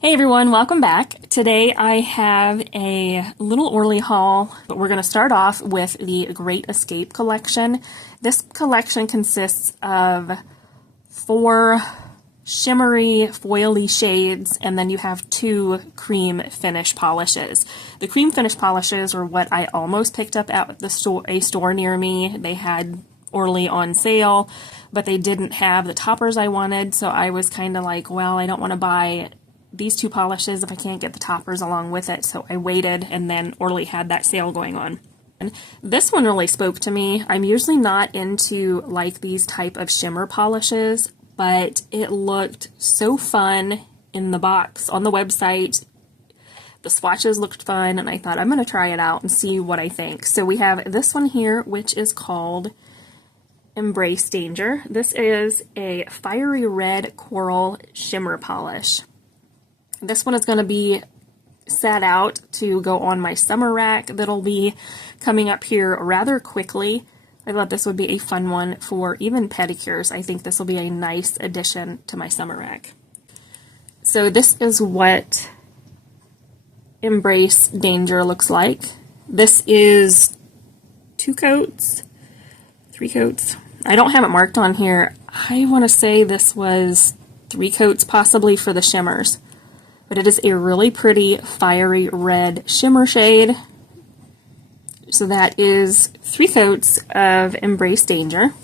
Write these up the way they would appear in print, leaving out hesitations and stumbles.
Hey everyone, welcome back. Today I have a little Orly haul, but we're going to start off with the Great Escape collection. This collection consists of 4 shimmery, foily shades, and then you have 2 cream finish polishes. The cream finish polishes are what I almost picked up at a store near me. They had Orly on sale, but they didn't have the toppers I wanted, so I was kind of like, well, I don't want to buy these 2 polishes if I can't get the toppers along with it, so I waited, and then Orly had that sale going on. And this one really spoke to me. I'm usually not into like these type of shimmer polishes, but it looked so fun in the box on the website. The swatches looked fun, and I thought I'm going to try it out and see what I think. So we have this one here, which is called Embrace Danger. This is a fiery red coral shimmer polish. This one is going to be set out to go on my summer rack that'll be coming up here rather quickly. I thought this would be a fun one for even pedicures. I think this will be a nice addition to my summer rack. So this is what Embrace Danger looks like. This is 2 coats, 3 coats. I don't have it marked on here. I want to say this was 3 coats possibly for the shimmers. But it is a really pretty fiery red shimmer shade. So that is 3 coats of Embrace Danger.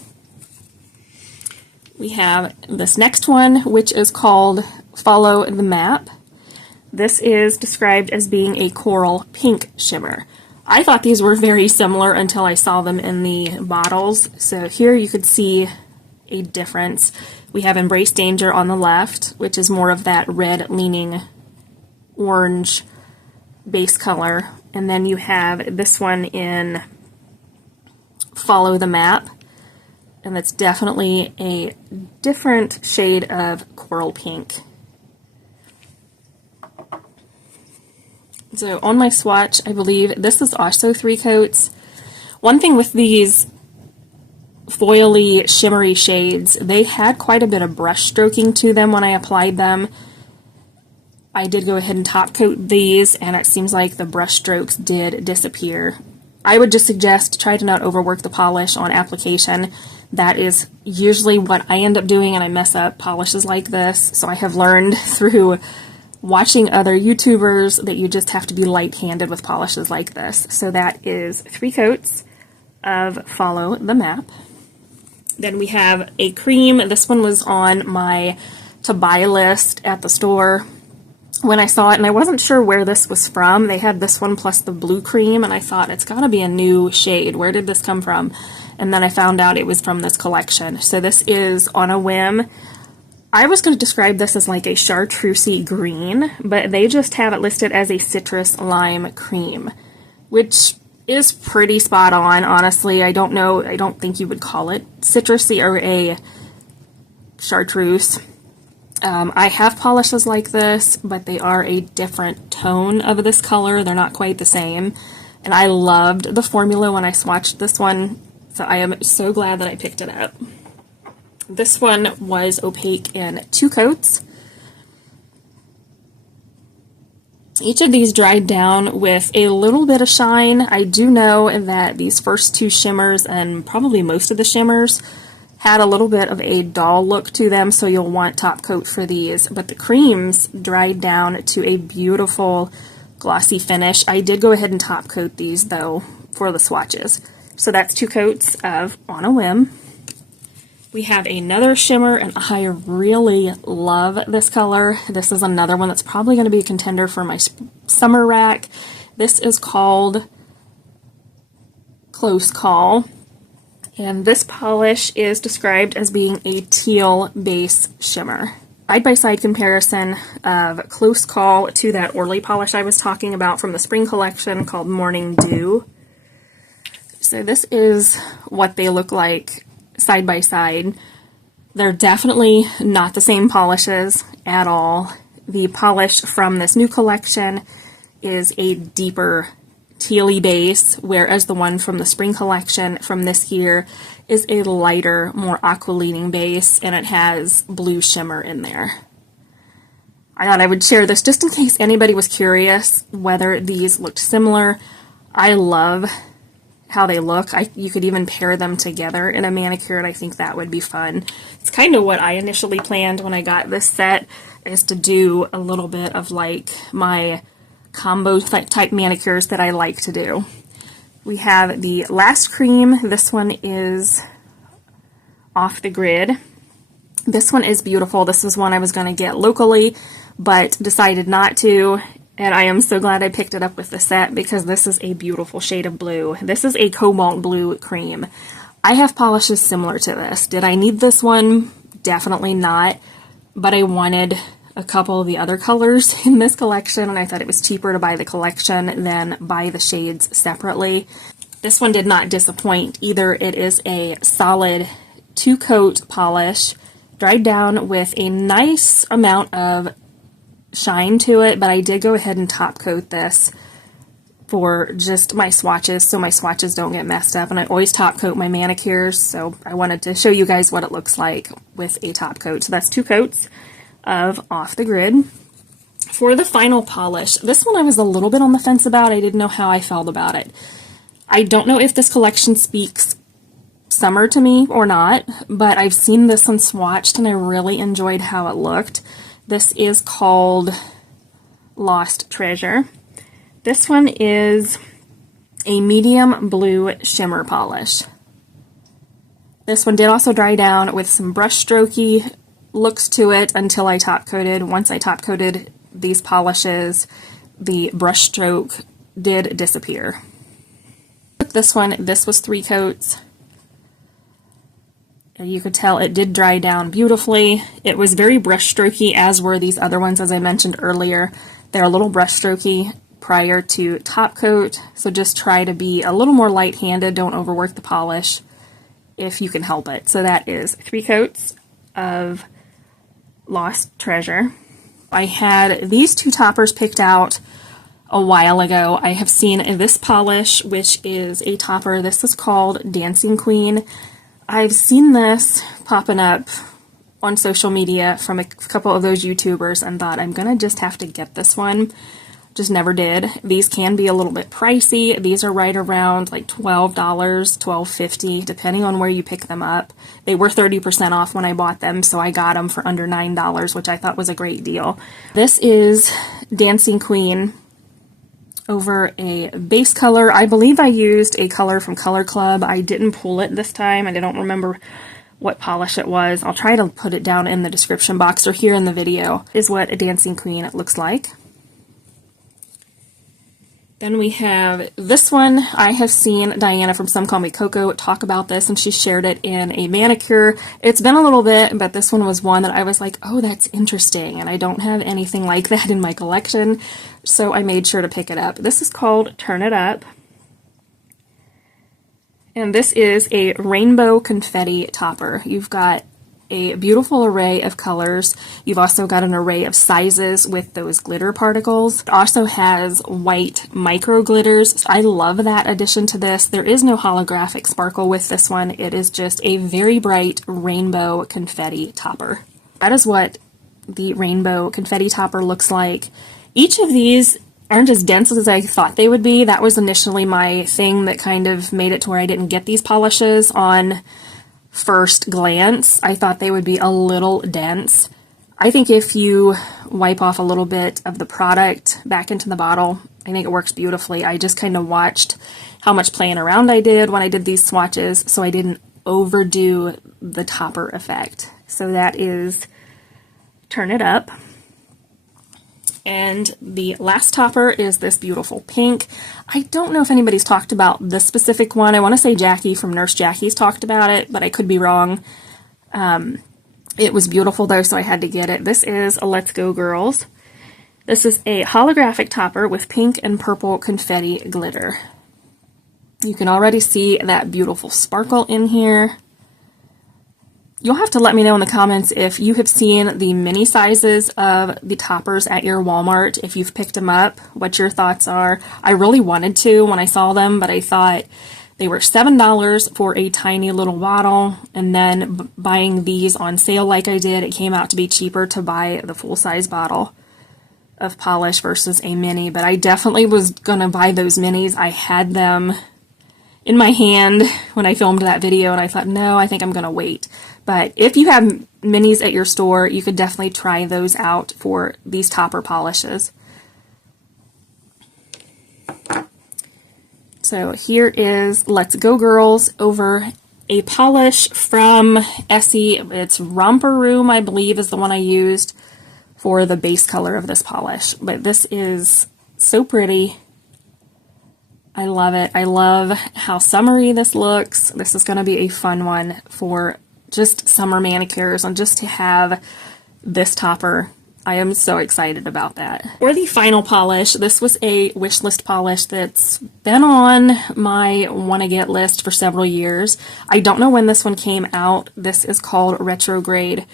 We have this next one, which is called Follow the Map. This is described as being a coral pink shimmer. I thought these were very similar until I saw them in the bottles. So here you could see a difference. We have Embrace Danger on the left, which is more of that red leaning orange base color, and then you have this one in Follow the Map, and that's definitely a different shade of coral pink. So on my swatch, I believe this is also 3 coats. One thing with these foily shimmery shades, they had quite a bit of brush stroking to them when I applied them. I did go ahead and top coat these, and it seems like the brush strokes did disappear. I would just suggest try to not overwork the polish on application. That is usually what I end up doing, and I mess up polishes like this. So I have learned through watching other YouTubers that you just have to be light-handed with polishes like this. So that is 3 coats of Follow the Map. Then we have a cream. This one was on my to-buy list at the store when I saw it, and I wasn't sure where this was from. They had this one plus the blue cream, and I thought, it's got to be a new shade. Where did this come from? And then I found out it was from this collection. So this is On a Whim. I was going to describe this as like a chartreusey green, but they just have it listed as a citrus lime cream, which is pretty spot on, honestly. I don't know, I don't think you would call it citrusy or a chartreuse. I have polishes like this, but they are a different tone of this color. They're not quite the same. And I loved the formula when I swatched this one, so I am so glad that I picked it up. This one was opaque in 2 coats. Each of these dried down with a little bit of shine. I do know that these first 2 shimmers, and probably most of the shimmers, had a little bit of a dull look to them, so you'll want top coat for these. But the creams dried down to a beautiful glossy finish. I did go ahead and top coat these though for the swatches. So that's 2 coats of On a Whim. We have another shimmer, and I really love this color. This is another one that's probably going to be a contender for my summer rack. This is called Close Call. And this polish is described as being a teal base shimmer. Side-by-side comparison of Close Call to that Orly polish I was talking about from the spring collection called Morning Dew. So this is what they look like side by side. They're definitely not the same polishes at all. The polish from this new collection is a deeper tealy base, whereas the one from the spring collection from this year is a lighter, more aqua-leaning base, and it has blue shimmer in there. I thought I would share this just in case anybody was curious whether these looked similar. I love how they look. You could even pair them together in a manicure, and I think that would be fun. It's kind of what I initially planned when I got this set, is to do a little bit of like my combo type manicures that I like to do. We have the Last Cream. This one is Off the Grid. This one is beautiful. This was one I was going to get locally, but decided not to. And I am so glad I picked it up with the set because this is a beautiful shade of blue. This is a cobalt blue cream. I have polishes similar to this. Did I need this one? Definitely not. But I wanted a couple of the other colors in this collection, and I thought it was cheaper to buy the collection than buy the shades separately. This one did not disappoint either. It is a solid 2-coat polish, dried down with a nice amount of shine to it, but I did go ahead and top coat this for just my swatches so my swatches don't get messed up, and I always top coat my manicures, so I wanted to show you guys what it looks like with a top coat. So that's 2 coats of Off the Grid. For the final polish, this one I was a little bit on the fence about. I didn't know how I felt about it. I don't know if this collection speaks summer to me or not, but I've seen this one swatched and I really enjoyed how it looked. This is called Lost Treasure. This one is a medium blue shimmer polish. This one did also dry down with some brush strokey looks to it until I top coated. Once I top coated these polishes, the brush stroke did disappear. This one, this was 3 coats. You could tell it did dry down beautifully. It was very brush strokey, as were these other ones, as I mentioned earlier. They're a little brush strokey prior to top coat, so just try to be a little more light-handed. Don't overwork the polish if you can help it. So that is 3 coats of Lost Treasure. I had these 2 toppers picked out a while ago. I have seen this polish, which is a topper. This is called Dancing Queen. I've seen this popping up on social media from a couple of those YouTubers and thought I'm gonna just have to get this one. Just never did. These can be a little bit pricey. These are right around like $12, $12.50, depending on where you pick them up. They were 30% off when I bought them, so I got them for under $9, which I thought was a great deal. This is Dancing Queen over a base color. I believe I used a color from Color Club. I didn't pull it this time. I don't remember what polish it was. I'll try to put it down in the description box or here in the video, is what a Dancing Queen looks like. Then we have this one. I have seen Diana from Some Call Me Coco talk about this, and she shared it in a manicure. It's been a little bit, but this one was one that I was like, oh, that's interesting, and I don't have anything like that in my collection, so I made sure to pick it up. This is called Turn It Up, and this is a rainbow confetti topper. You've got a beautiful array of colors. You've also got an array of sizes with those glitter particles. It also has white micro glitters. I love that addition to this. There is no holographic sparkle with this one. It is just a very bright rainbow confetti topper. That is what the rainbow confetti topper looks like. Each of these aren't as dense as I thought they would be. That was initially my thing that kind of made it to where I didn't get these polishes on first glance. I thought they would be a little dense. I think if you wipe off a little bit of the product back into the bottle, I think it works beautifully. I just kind of watched how much playing around I did when I did these swatches, so I didn't overdo the topper effect. So that is Turn It Up. And the last topper is this beautiful pink. I don't know if anybody's talked about this specific one. I want to say Jackie from Nurse Jackie's talked about it, but I could be wrong. It was beautiful though, so I had to get it. This is a Let's Go Girls. This is a holographic topper with pink and purple confetti glitter. You can already see that beautiful sparkle in here. You'll have to let me know in the comments if you have seen the mini sizes of the toppers at your Walmart, if you've picked them up, what your thoughts are. I really wanted to when I saw them, but I thought they were $7 for a tiny little bottle, and then buying these on sale like I did, it came out to be cheaper to buy the full-size bottle. of polish versus a mini, but I definitely was gonna buy those minis. I had them in my hand when I filmed that video, and I thought, no, I think I'm gonna wait. But if you have minis at your store, you could definitely try those out for these topper polishes. So here is Let's Go Girls over a polish from Essie. It's Romper Room, I believe, is the one I used for the base color of this polish. But this is so pretty. I love it. I love how summery this looks. This is going to be a fun one for just summer manicures and just to have this topper. I am so excited about that. For the final polish, this was a Wishlist polish that's been on my wanna get list for several years. I don't know when this one came out. This is called Retrograde.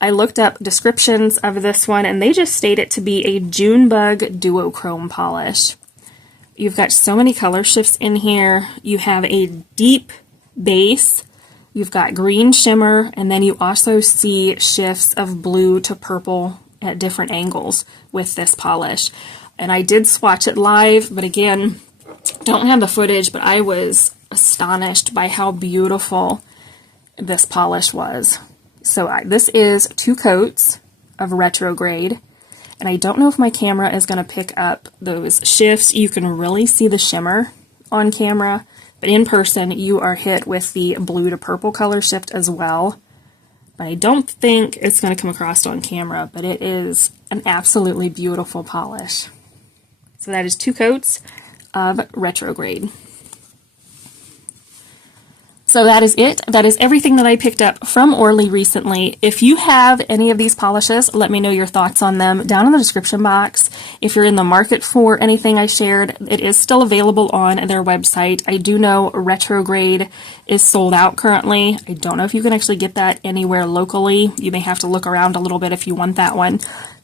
I looked up descriptions of this one and they just state it to be a Junebug duochrome polish. You've got so many color shifts in here. You have a deep base. You've got green shimmer, and then you also see shifts of blue to purple at different angles with this polish. And I did swatch it live, but again, don't have the footage, but I was astonished by how beautiful this polish was. So this is 2 coats of Retrograde, and I don't know if my camera is going to pick up those shifts. You can really see the shimmer on camera, but in person you are hit with the blue to purple color shift as well. But I don't think it's going to come across on camera, but it is an absolutely beautiful polish. So that is 2 coats of Retrograde. So that is it. That is everything that I picked up from Orly recently. If you have any of these polishes, let me know your thoughts on them down in the description box. If you're in the market for anything I shared, it is still available on their website. I do know Retrograde is sold out currently. I don't know if you can actually get that anywhere locally. You may have to look around a little bit if you want that one.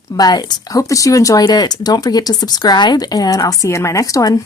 But hope that you enjoyed it. Don't forget to subscribe, and I'll see you in my next one.